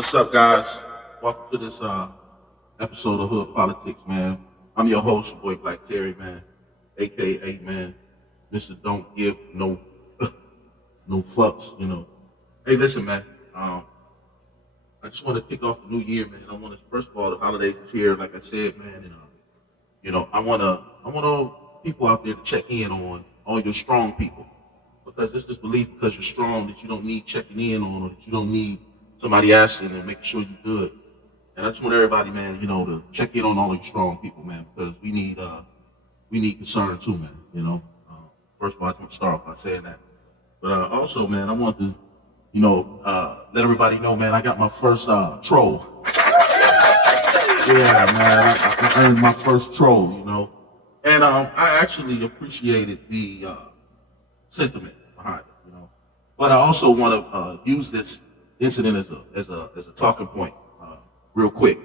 What's up, guys? Welcome to this episode of Hood Politics, man. I'm your host, your boy Blackterry, man, aka man, Mr. Don't Give No No Fucks, Hey, listen, man. I just want to kick off the new year, man. I want to first of all, the holidays is here, like I said, man, and I want all people out there to check in on all your strong people, because it's this belief because you're strong that you don't need checking in on, or that you don't need somebody asking and making sure you're good. And I just want everybody, man, to check in on all your strong people, man, because we need concern too, man. First of all, I just want to start off by saying that. But also, man, I want to, let everybody know, man, I got my first troll. Yeah, man, I earned my first troll. And I actually appreciated the sentiment behind it. But I also want to use this incident as a talking point, real quick.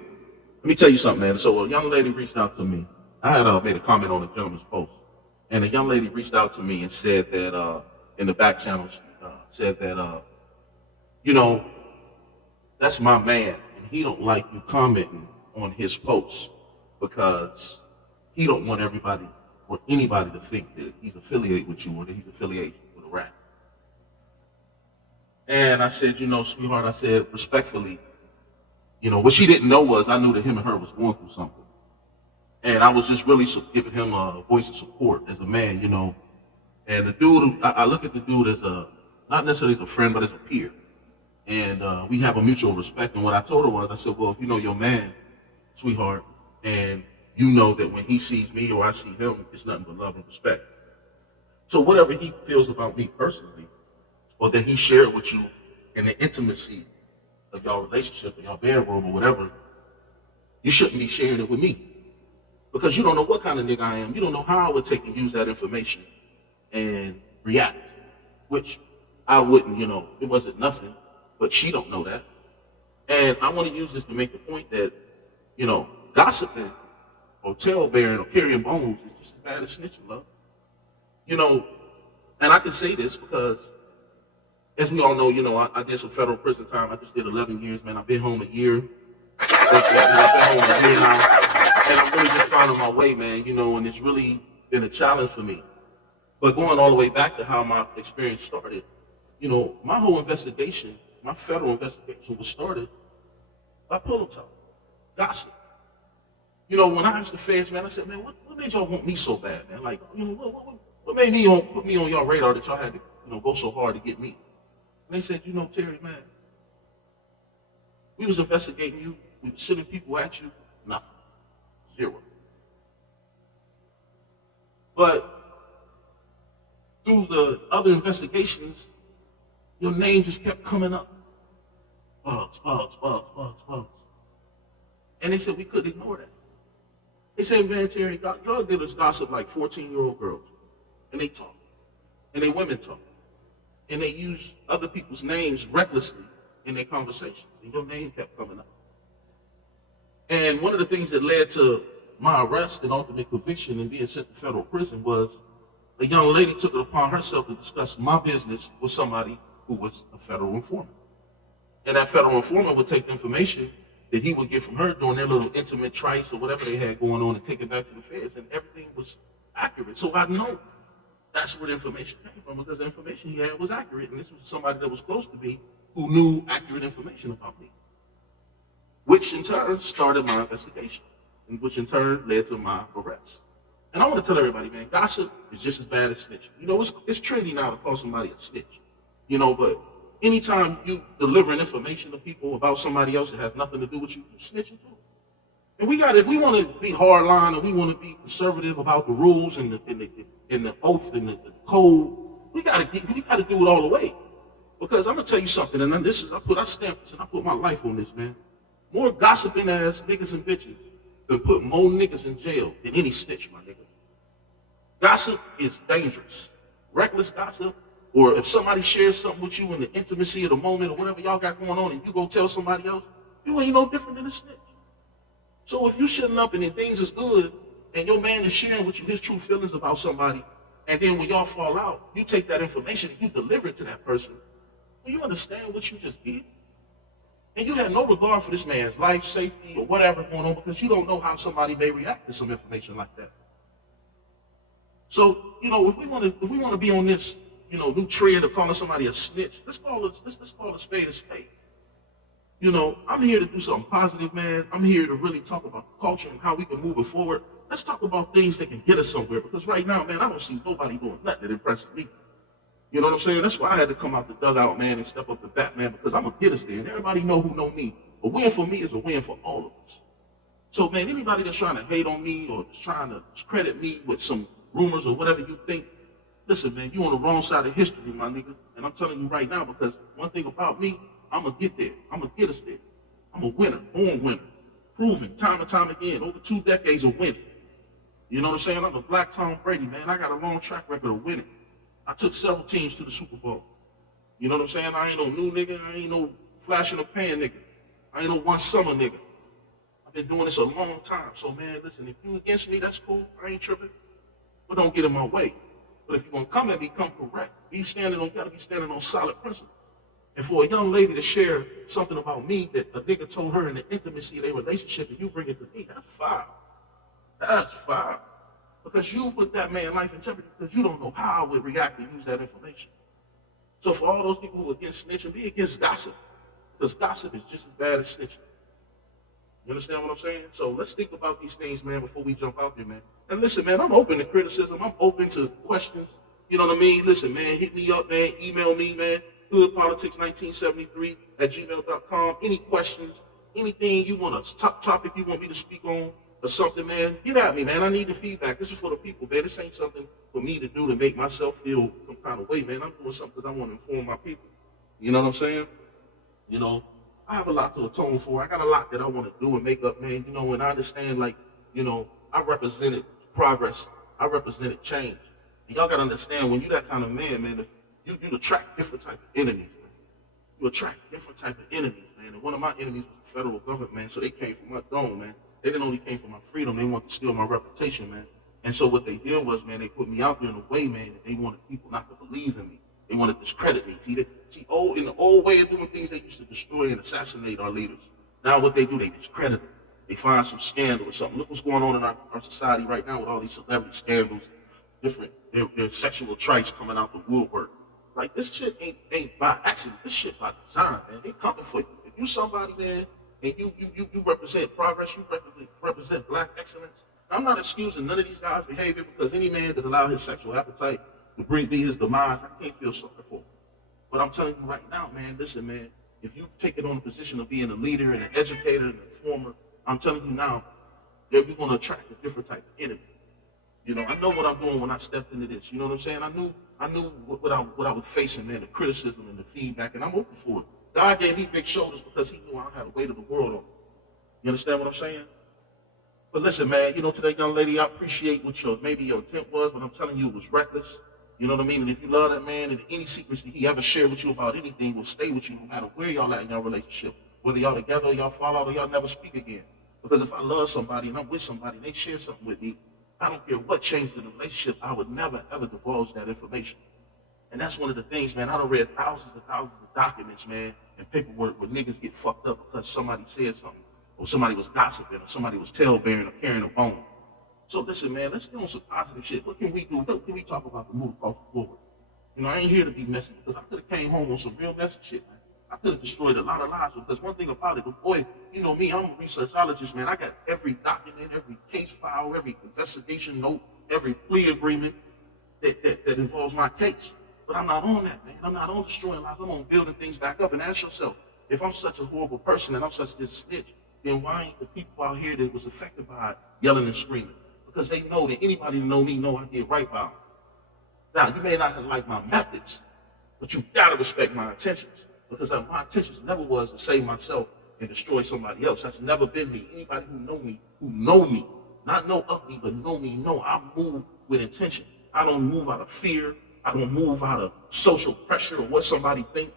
Let me tell you something, man. So a young lady reached out to me. I had made a comment on a gentleman's post, and a young lady reached out to me and said that in the back channel, said that that's my man, and he don't like you commenting on his posts because he don't want everybody or anybody to think that he's affiliated with you or that he's affiliated with a rap. And I said, sweetheart, I said respectfully, what she didn't know was I knew that him and her was going through something. And I was just really giving him a voice of support as a man, And the dude, I look at the dude as not necessarily as a friend, but as a peer. And we have a mutual respect. And what I told her was, I said, well, if you know your man, sweetheart, and you know that when he sees me or I see him, it's nothing but love and respect. So whatever he feels about me personally, or that he shared with you in the intimacy of your relationship or your bedroom or whatever, you shouldn't be sharing it with me. Because you don't know what kind of nigga I am. You don't know how I would take and use that information and react, which I wouldn't, it wasn't nothing, but she don't know that. And I want to use this to make the point that, gossiping or tale-bearing or carrying bones is just as bad as snitching, love. And I can say this because, as we all know, I did some federal prison time. I just did 11 years, man. I've been home a year. I've been home a year now. And I'm really just finding my way, man, and it's really been a challenge for me. But going all the way back to how my experience started, my whole investigation, my federal investigation was started by pillow talk, gossip. When I asked the feds, man, I said, man, what made y'all want me so bad, man? Like, what made me put me on y'all radar that y'all had to, go so hard to get me? And they said, Terry, man, we was investigating you, we were sending people at you, nothing, zero. But through the other investigations, your name just kept coming up. Bugs, bugs, bugs, bugs, bugs. And they said we couldn't ignore that. They said, man, Terry, drug dealers gossip like 14-year-old girls. And they talk. And they women talk. And they use other people's names recklessly in their conversations. And your name kept coming up. And one of the things that led to my arrest and ultimate conviction and being sent to federal prison was a young lady took it upon herself to discuss my business with somebody who was a federal informant. And that federal informant would take the information that he would get from her during their little intimate trice or whatever they had going on and take it back to the feds, and everything was accurate. So I know that's where the information came from, because the information he had was accurate, and this was somebody that was close to me who knew accurate information about me, which in turn started my investigation, and which in turn led to my arrest. And I want to tell everybody, man, gossip is just as bad as snitching. It's trendy now to call somebody a snitch, but anytime you delivering information to people about somebody else that has nothing to do with you, you're snitching too. And if we want to be hardline and we want to be conservative about the rules and the oath and the code, we got to do it all the way. Because I'm gonna tell you something, and I stamp this and I put my life on this, man. More gossiping ass niggas and bitches than put more niggas in jail than any snitch, my nigga. Gossip is dangerous. Reckless gossip, or if somebody shares something with you in the intimacy of the moment or whatever y'all got going on and you go tell somebody else, you ain't no different than a snitch. So if you shutting up and then things is good and your man is sharing with you his true feelings about somebody, and then when y'all fall out, you take that information and you deliver it to that person, do you understand what you just did? And you have no regard for this man's life, safety, or whatever going on because you don't know how somebody may react to some information like that. So, if we want to be on this, new trend of calling somebody a snitch, let's call a spade a spade. I'm here to do something positive, man. I'm here to really talk about culture and how we can move it forward. Let's talk about things that can get us somewhere because right now, man, I don't see nobody doing nothing that impresses me. You know what I'm saying? That's why I had to come out the dugout, man, and step up the bat, man, because I'm going to get us there. And everybody know who know me. A win for me is a win for all of us. So, man, anybody that's trying to hate on me or just trying to discredit me with some rumors or whatever you think, listen, man, you on the wrong side of history, my nigga. And I'm telling you right now because one thing about me, I'm going to get there. I'm going to get us there. I'm a winner, born winner, proven time and time again, over 2 decades of winning. You know what I'm saying? I'm a black Tom Brady, man. I got a long track record of winning. I took several teams to the Super Bowl. You know what I'm saying? I ain't no new nigga. I ain't no flash in the pan nigga. I ain't no one summer nigga. I've been doing this a long time. So, man, listen, if you against me, that's cool. I ain't tripping. But don't get in my way. But if you're going to come at me, come correct. You gotta be standing on solid principles. And for a young lady to share something about me that a nigga told her in the intimacy of their relationship and you bring it to me, that's foul. That's foul. Because you put that man's life in jeopardy because you don't know how I would react and use that information. So for all those people who are against snitching, be against gossip. Because gossip is just as bad as snitching. You understand what I'm saying? So let's think about these things, man, before we jump out there, man. And listen, man, I'm open to criticism. I'm open to questions. You know what I mean? Listen, man, hit me up, man. Email me, man. hoodpolitics1973@gmail.com. Any questions, anything you want, a topic you want me to speak on, or something, man, get at me, man. I need the feedback. This is for the people, man. This ain't something for me to do to make myself feel some kind of way, man. I'm doing something because I want to inform my people. You know what I'm saying? I have a lot to atone for. I got a lot that I want to do and make up, man. And I understand, I represented progress. I represented change. And y'all got to understand, when you that kind of man, you attract different type of enemies, man. You attract different type of enemies, man. And one of my enemies was the federal government, man. So they came from my dome, man. They didn't only came for my freedom, they wanted to steal my reputation, man. And so what they did was, man, they put me out there in a way, man, that they wanted people not to believe in me. They wanted to discredit me. In the old way of doing things, they used to destroy and assassinate our leaders. Now what they do, they discredit them. They find some scandal or something. Look what's going on in our society right now with all these celebrity scandals, their sexual traits coming out the woodwork. Like, this shit ain't by accident. This shit by design, man. They coming for you. If you somebody, man, and you represent progress, you represent black excellence. I'm not excusing none of these guys' behavior because any man that allow his sexual appetite to be his demise, I can't feel sorry for him. But I'm telling you right now, man, listen, man, if you take it on the position of being a leader and an educator and an informer, I'm telling you now that we're going to attract a different type of enemy. I know what I'm doing when I stepped into this. You know what I'm saying? I knew what I was facing, man, the criticism and the feedback, and I'm open for it. God gave me big shoulders because he knew I had a weight of the world on me. You understand what I'm saying? But listen, man, to that young lady, I appreciate what your intent was, but I'm telling you it was reckless. You know what I mean? And if you love that man, and any secrets that he ever shared with you about anything will stay with you no matter where y'all at in your relationship. Whether y'all together or y'all fall out or y'all never speak again. Because if I love somebody and I'm with somebody and they share something with me, I don't care what changed in the relationship, I would never, ever divulge that information. And that's one of the things, man. I done read thousands and thousands of documents, man, and paperwork where niggas get fucked up because somebody said something, or somebody was gossiping, or somebody was tale-bearing or carrying a bone. So listen, man, let's get on some positive shit. What can we do? What can we talk about to move culture forward? I ain't here to be messy because I could have came home on some real messy shit, man. I could have destroyed a lot of lives because one thing about it, boy, you know me, I'm a researchologist, man. I got every document, every case file, every investigation note, every plea agreement that involves my case. But I'm not on that, man. I'm not on destroying lives. I'm on building things back up. And ask yourself, if I'm such a horrible person and I'm such a snitch, then why ain't the people out here that was affected by it yelling and screaming? Because they know that anybody that know me know I did right by them. Now, you may not have liked my methods, but you gotta respect my intentions. Because my intentions never was to save myself and destroy somebody else. That's never been me. Anybody who know me, not know of me, but know me, know I move with intention. I don't move out of fear. I don't move out of social pressure or what somebody think.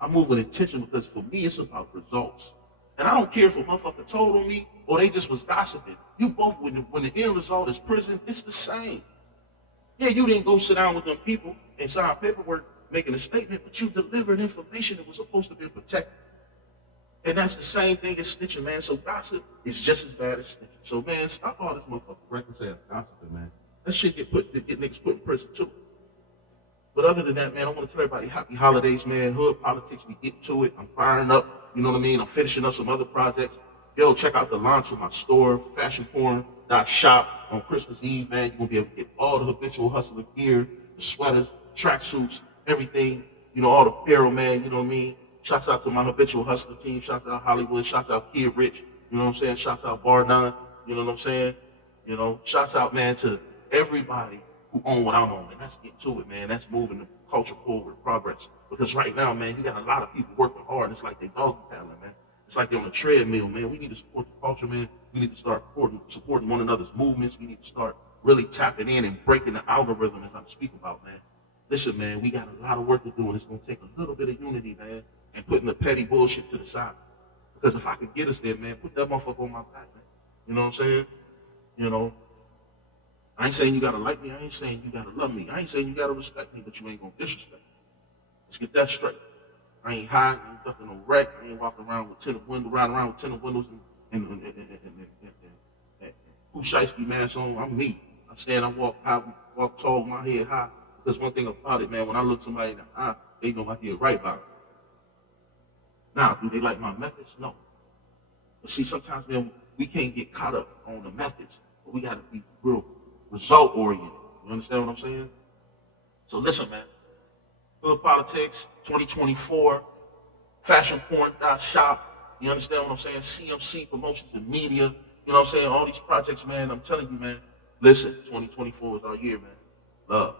I move with intention because for me, it's about results. And I don't care if a motherfucker told on me or they just was gossiping. You both, when the end result is prison, it's the same. Yeah, you didn't go sit down with them people and sign paperwork making a statement, but you delivered information that was supposed to be protected. And that's the same thing as snitching, man. So gossip is just as bad as snitching. So, man, stop all this motherfucking reckless ass gossiping, man. That shit get niggas put in prison too. But other than that, man, I want to tell everybody happy holidays, man. Hood politics, we get to it. I'm firing up, you know what I mean? I'm finishing up some other projects. Yo, check out the launch of my store, fashionporn.shop on Christmas Eve, man. You're going to be able to get all the habitual hustler gear, the sweaters, tracksuits, everything, you know, all the apparel, man, you know what I mean? Shouts out to my habitual hustler team. Shouts out Hollywood. Shouts out Kid Rich. You know what I'm saying? Shouts out Bar 9. You know what I'm saying? You know, shouts out, man, to everybody who own what I'm on. And let's get to it, man. That's moving the culture forward, progress. Because right now, man, you got a lot of people working hard. It's like they doggy paddling, man. It's like they're on a treadmill, man. We need to support the culture, man. We need to start supporting one another's movements. We need to start really tapping in and breaking the algorithm, as I'm speaking about, man. Listen, man, we got a lot of work to do, and it's going to take a little bit of unity, man, and putting the petty bullshit to the side. Because if I could get us there, man, put that motherfucker on my back, man. You know what I'm saying? You know, I ain't saying you gotta like me. I ain't saying you gotta love me. I ain't saying you gotta respect me, but you ain't gonna disrespect me. Let's get that straight. I ain't hiding, I ain't ducking no wreck. I ain't walking around with tinted windows, riding around with tinted windows and who shiesty masks on. I'm me. I stand, I walk high, walk tall, with my head high. Because one thing about it, man, when I look somebody in the eye, they know I did right by it. Now, do they like my methods? No. But see, sometimes, man, we can't get caught up on the methods, but we gotta be real result oriented. You understand what I'm saying? So listen, man. Hood politics, 2024, fashionporn.shop. You understand what I'm saying? CMC promotions and media. You know what I'm saying? All these projects, man. I'm telling you, man. Listen, 2024 is our year, man. Love.